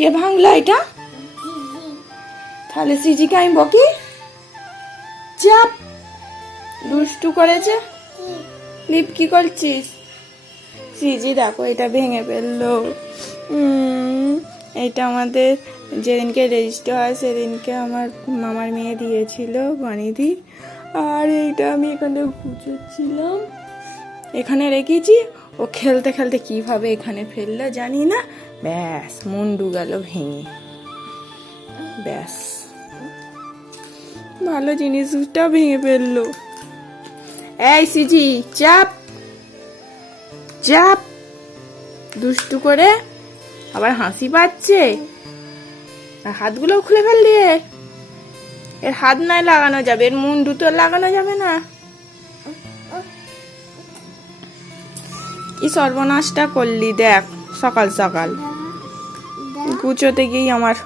কে ভাঙলো এটা? তাহলে সিজিকে আমি বকি? চাপ, দুষ্টু করেছে। লিপ কি করছিস? সিজি দেখো এটা ভেঙে ফেললো। এটা আমাদের যেদিনকে রেজিস্টার হয় সেদিনকে আমার মামার মেয়ে দিয়েছিল বানিদি। আর এইটা আমি এখানে গুছোচ্ছিলাম, এখানে রেখেছি। ও খেলতে খেলতে কিভাবে এখানে ফেললো জানি না, ব্যাস মুন্ডু গেল ভেঙে। ব্যাস, ভালো জিনিসটা ভেঙে ফেললো। এই সিজি চাপ চাপ, দুষ্টু করে আবার হাসি পাচ্ছে। হাতগুলো খুলে ফেললি, এর হাত নাই লাগানো যাবে, এর মুন্ডু তো লাগানো যাবে না। কি সর্বনাশটা করলি দেখ, সকাল সকাল গুছোতে গিয়ে আমার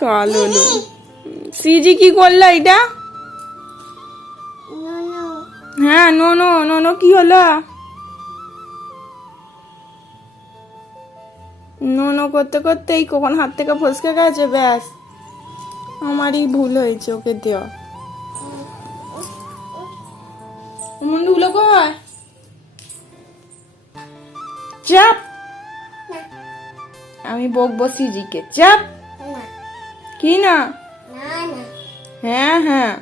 কাল হলো। সিজি কি করলো এটা? হ্যাঁ নোনো নোনো, কি হলো? নোনো করতে করতেই কখন হাত থেকে ফসকে গেছে। ব্যাস, আমারই ভুল হয়েছে ওকে দেওয়া। মুন্ডুগুলো কয় চাপ, আমি বকবো সিজিকে। চাপ কি না? হ্যাঁ হ্যাঁ,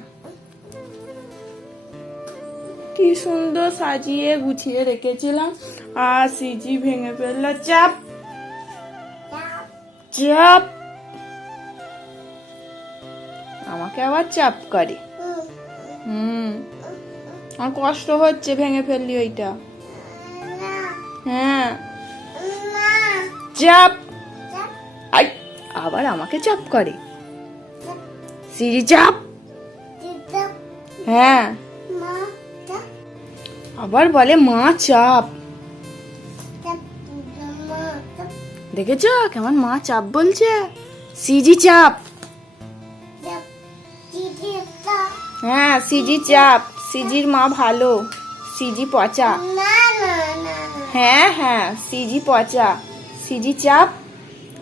কি সুন্দর সাজিয়ে গুছিয়ে রেখেছিলাম আর সিজি ভেঙে ফেললো। চাপ চাপ, আমাকে আবার চাপ করে। আমার কষ্ট হচ্ছে, ভেঙে ফেললি ওইটা। হ্যাঁ চাপ, আবার আমাকে চাপ করে। সিজি চাপ, হ্যাঁ আবার বলে মা চাপ। দেখেছ কেমন মা চাপ বলছে? সিজি চাপ, হ্যাঁ সিজি চাপ। সিজির মা ভালো, সিজি পচা। হ্যাঁ হ্যাঁ, সিজি পচা, সিজি চাপ,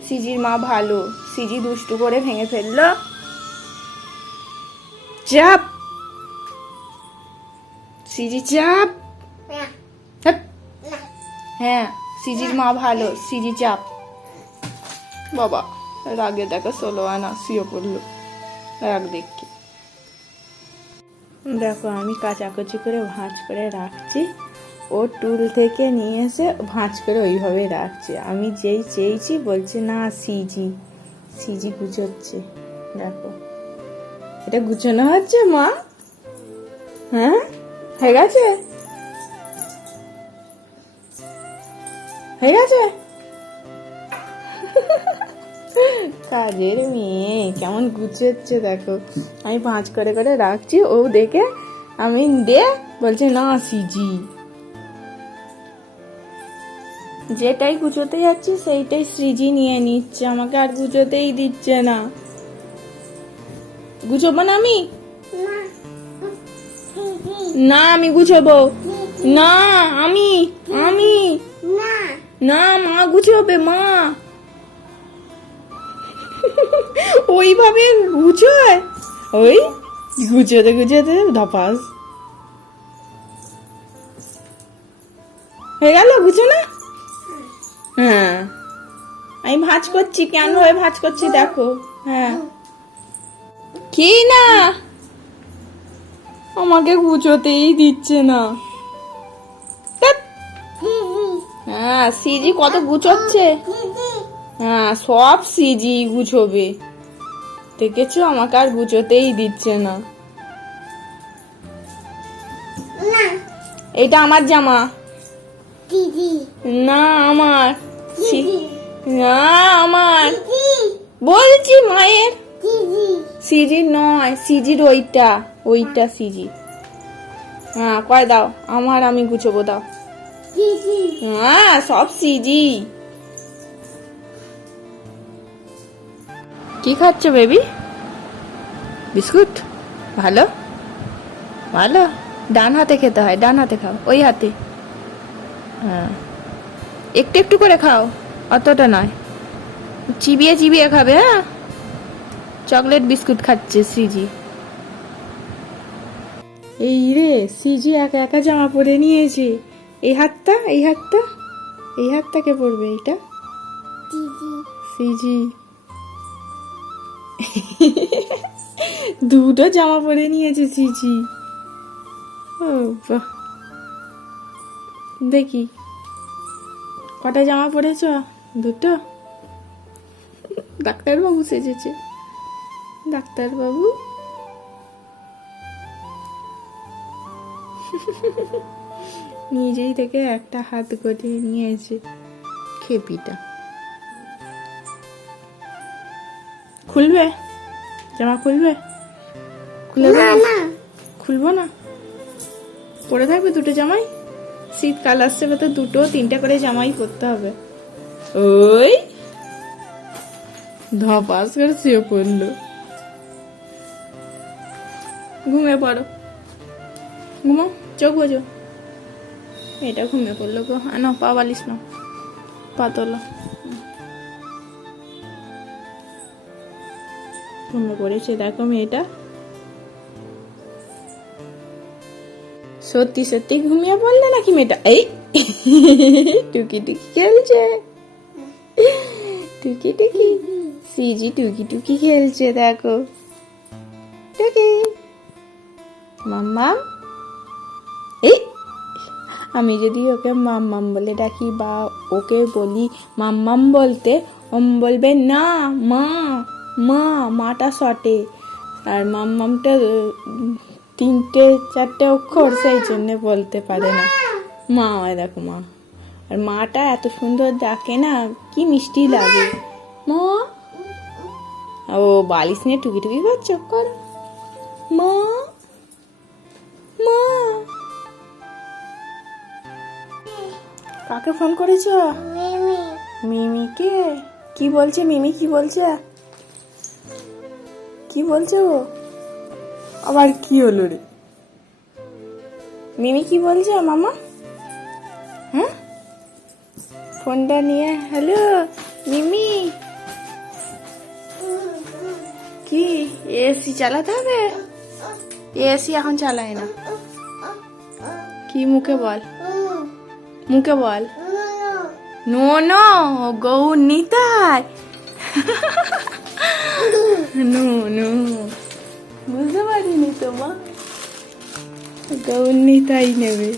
সিজির মা ভালো। সিজি দুষ্টু করে ভেঙে ফেললো। চাপ, সিজি চাপ। হ্যাঁ সিজির মা ভালো, সিজি চাপ। বাবা রাগে দেখো 16 আনা শুয়ে পড়লো, রাগ দেখি। দেখো আমি কাচাকুচি করে ভাঁজ করে রাখছি, ও টুল থেকে নিয়ে এসে ভাঁজ করে ওইভাবে রাখছে। আমি যেই চেয়েছি বলছে না সিজি, সিজি গুছোচ্ছে। দেখো এটা গুছানো হচ্ছে মা। হ্যাঁ হয়ে গেছে, হয়ে গেছে। কাজের মেয়ে কেমন গুছোচ্ছে দেখো। আমি ভাঁজ করে করে রাখছি, ও দেখে আমি দে বলছে না সিজি। যেটাই গুছোতে যাচ্ছি সেইটাই সিজি নিয়ে নিচ্ছে, আমাকে আর গুছোতেই দিচ্ছে না। গুছোবো না আমি, না আমি গুছোবো না, আমি আমি না, মা গুছোবে মা। ওইভাবে গুছোয়, ওই গুছোতে গুছোতে ধপাস হয়ে গেল। গুছো না? হ্যাঁ আমি ভাঁজ করছি, কেন ভাবে ভাঁজ করছি দেখো। হ্যাঁ কি না, আমাকে গুছোতেই দিচ্ছে না। হ্যাঁ সিজি কত গুছোচ্ছে, হ্যাঁ সব সিজি গুছোবে। দেখেছো আমাকে আর গুছোতেই দিচ্ছে না। এটা আমার জামা না, আমার না, আমার বলছি মায়ের। সিজি নয়, সিজির ওইটা, ওইটা সিজি। হ্যাঁ কয় দাও আমার, আমি গুছোবো দাও। হ্যাঁ সব সিজি। কি খাচ্ছ বেবি? বিস্কুট? ভালো ভালো, ডান হাতে খেতে হয়, ডান হাতে খাও, ওই হাতে। হ্যাঁ একটু একটু করে খাও, অতটা নয়, চিবিয়ে চিবিয়ে খাবে। হ্যাঁ, চকলেট বিস্কুট খাচ্ছে সিজি। এই রে, সিজি একা একা জামা পরে নিয়েছে। এই হাতটা, এই হাতটা, এই হাতটা কে পরবে? এটা সিজি। দুটো জামা পরে নিয়েছে সিজি। ও বাহ, দেখি কটা জামা পরেছ? দুটো। ডাক্তারবাবু সেজেছে, ডাক্তারবাবু। নিজেই থেকে একটা হাত গটিয়ে নিয়েছে খেপিটা। খুলবে জামা? খুলবে? খুলে না, খুলবো না, পরে থাকবে দুটো জামাই। শীতকাল আসছে, তো দুটো তিনটা করে জামাই পরতে হবে। ওই ধপাস করে শুয়ে পড়লো। ঘুমিয়ে পড়ো, ঘুমো, চোখ বোঝো। এটা ঘুমিয়ে পড়লো গো। আনো পা বালিশ, না পা তোলো। ঘুমিয়ে পড়েছে দেখো মেয়েটা। সত্যি সত্যি ঘুমিয়ে পড়লে নাকি মেয়েটা? এই টুকি টুকি খেলছে, টুকি টুকি। সিজি টুকি টুকি খেলছে দেখো। টুকি মাম্মাম। এই আমি যদি ওকে মাম্মাম বলে ডাকি বা ওকে বলি মাম্মাম বলতে, বলবে না মা, মা, মাটা শটে। আর মাম্মামটা তিনটে চারটে অক্ষর, সেই জন্য বলতে পারে না মা। দেখো মা, আর মাটা এত সুন্দর ডাকে না, কি মিষ্টি লাগে। মা, ও বালিশ নিয়ে টুকি টুকি করছো, কর মা, মা। কাকে ফোন করেছ? মিমিকে। কি বলছে মিমি? কি বলছে? কি বলছে ও? আবার কি হলো রে? মিমি কি বলছে মামা? হ্যাঁ, ফোনটা নিয়ে। হ্যালো মিমি, কি এসি চালাতে হবে? এসি এখন চালায় না। কি মুখে বল, মুখে বল। No no, Gour Nitai. No no, বুঝতে পারিনি তো মা। গৌর নিতাই নেবে।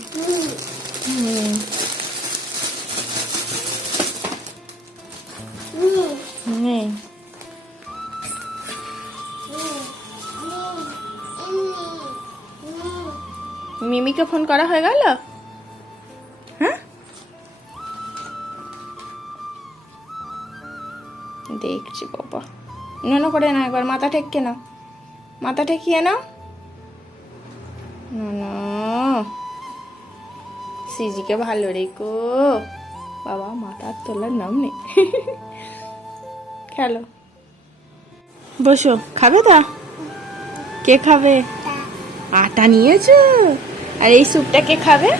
মিমিকে ফোন করা হয়ে গেল? হ্যাঁ, দেখছি বাবা। নন করে না, একবার মাথা ঠেকিয়ে নাও, মাথা ঠেকিয়ে নাও। সিজিকে ভালো রেখো বাবা, মাথা তোলার নাম নেই। খেলো, বসো। খাবে তা? কে খাবে? আটা নিয়েছো? আর এই স্যুপটা কে খাবে?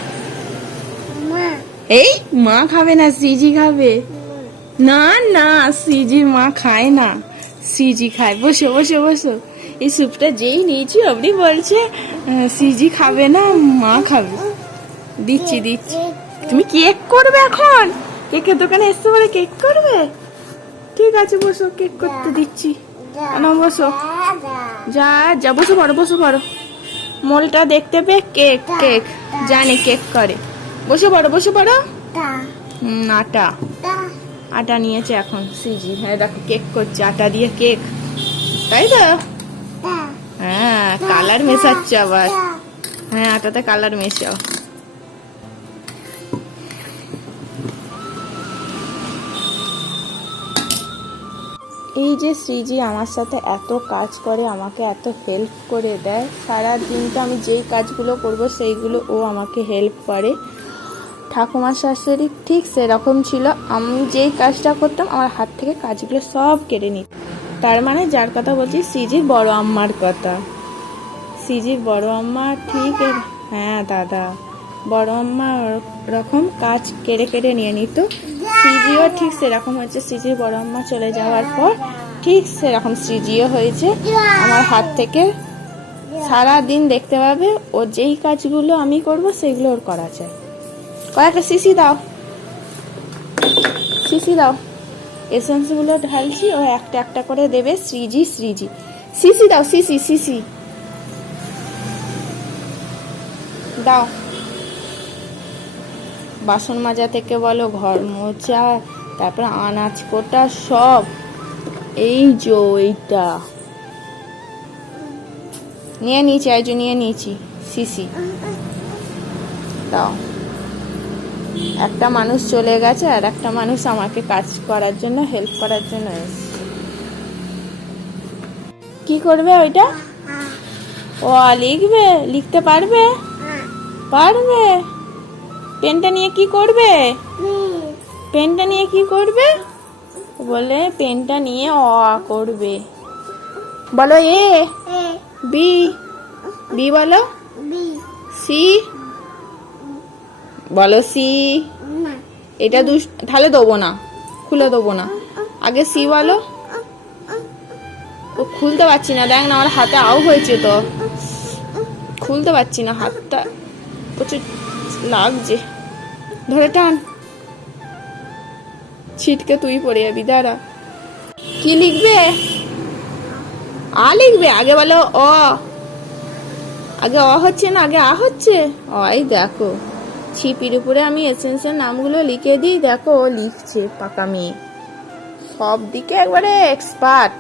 এই মা খাবে না, সিজি খাবে। না না, সিজির মা খায় না, সিজি খায়। বসো বসো বসো। এই স্যুপটা যেই নিয়েছি অমনি বলছে সিজি খাবে না, মা খাবে। দিচ্ছি দিচ্ছি। তুমি কেক করবে এখন? কেকের দোকানে এসে বলে কেক করবে? ঠিক আছে বসো, কেক করতে দিচ্ছি। বসো, যা যা, বসো পড়ো, বসো পড়ো। মোলটা দেখতে পেয়ে কেক, কেক জানে কেক করে। বসে পড়ো, বসে পড়ো। আটা, আটা নিয়েছে এখন সিজি। হ্যাঁ দেখো কেক করছে, আটা দিয়ে কেক, তাই তো? হ্যাঁ, কালার মেশাচ্ছে আবার। হ্যাঁ, আটাতে কালার মেশাও। এই যে শ্রীজি আমার সাথে এত কাজ করে, আমাকে এত হেল্প করে দেয়। সারা দিনটা আমি যেই কাজগুলো করব সেইগুলো ও আমাকে হেল্প করে। ঠাকুমা শাশুড়ি ঠিক সেরকম ছিল, আমি যেই কাজটা করতাম আমার হাত থেকে কাজগুলো সব কেড়ে নিত। তার মানে যার কথা বলছি শ্রীজির বড় আম্মার কথা। শ্রীজির বড় আম্মা ঠিক, হ্যাঁ দাদা, বড় আম্মা রকম কাজ কেড়ে কেড়ে নিয়ে নিত। সৃজিও ঠিক সেরকম হয়েছে। সৃজির বড় আম্মা চলে যাওয়ার পর ঠিক সেরকম সৃজিও হয়েছে। আমার হাত থেকে সারা দিন দেখতে পাবে ও যেই কাজগুলো আমি করব সেগুলো ওর করা চাই। কয়েকটা শিশি দাও, শিশি দাও। এসেন্সগুলো ঢালছি, ও একটা একটা করে দেবে। সৃজি সৃজি শিশি দাও, শিশি শিশি দাও। বাসন মাজা থেকে বলো, ঘর মোছা, তারপর আনাজ কোটা সব। এই যে এইটা নিয়ে নিয়েছি, আইজো নিয়ে নিয়েছি। শিশি দাও। একটা মানুষ চলে গেছে, আর একটা মানুষ আমাকে কাজ করার জন্য, হেল্প করার জন্য এসেছে। কি করবে ওইটা? ও লিখবে, লিখতে পারবে? পারবে। পেনটা নিয়ে কি করবে? পেনটা নিয়ে কি করবে? বলে পেনটা নিয়ে অ করবে। বলো এ, বি, বি বলো, সি বলো, সি। এটা তাহলে দেবো না, খুলে দেবো না। আগে সি বলো। ও খুলতে পারছি না, দেখ না আমার হাতে আউ হয়েছে তো, খুলতে পারছি না, হাতটা প্রচুর লাগছে। ধরে টান, ছিটকে তুই পড়ে যাবি। দাঁড়া। কি লিখবে? আ লিখবে। আগে বলো অ। আগে অ হচ্ছে না, আগে আ হচ্ছে। এই দেখো, ছিপির উপরে আমি এসেন্সের নামগুলো লিখে দিই, দেখো ও লিখছে। পাকা মেয়ে, সব দিকে একবারে এক্সপার্ট।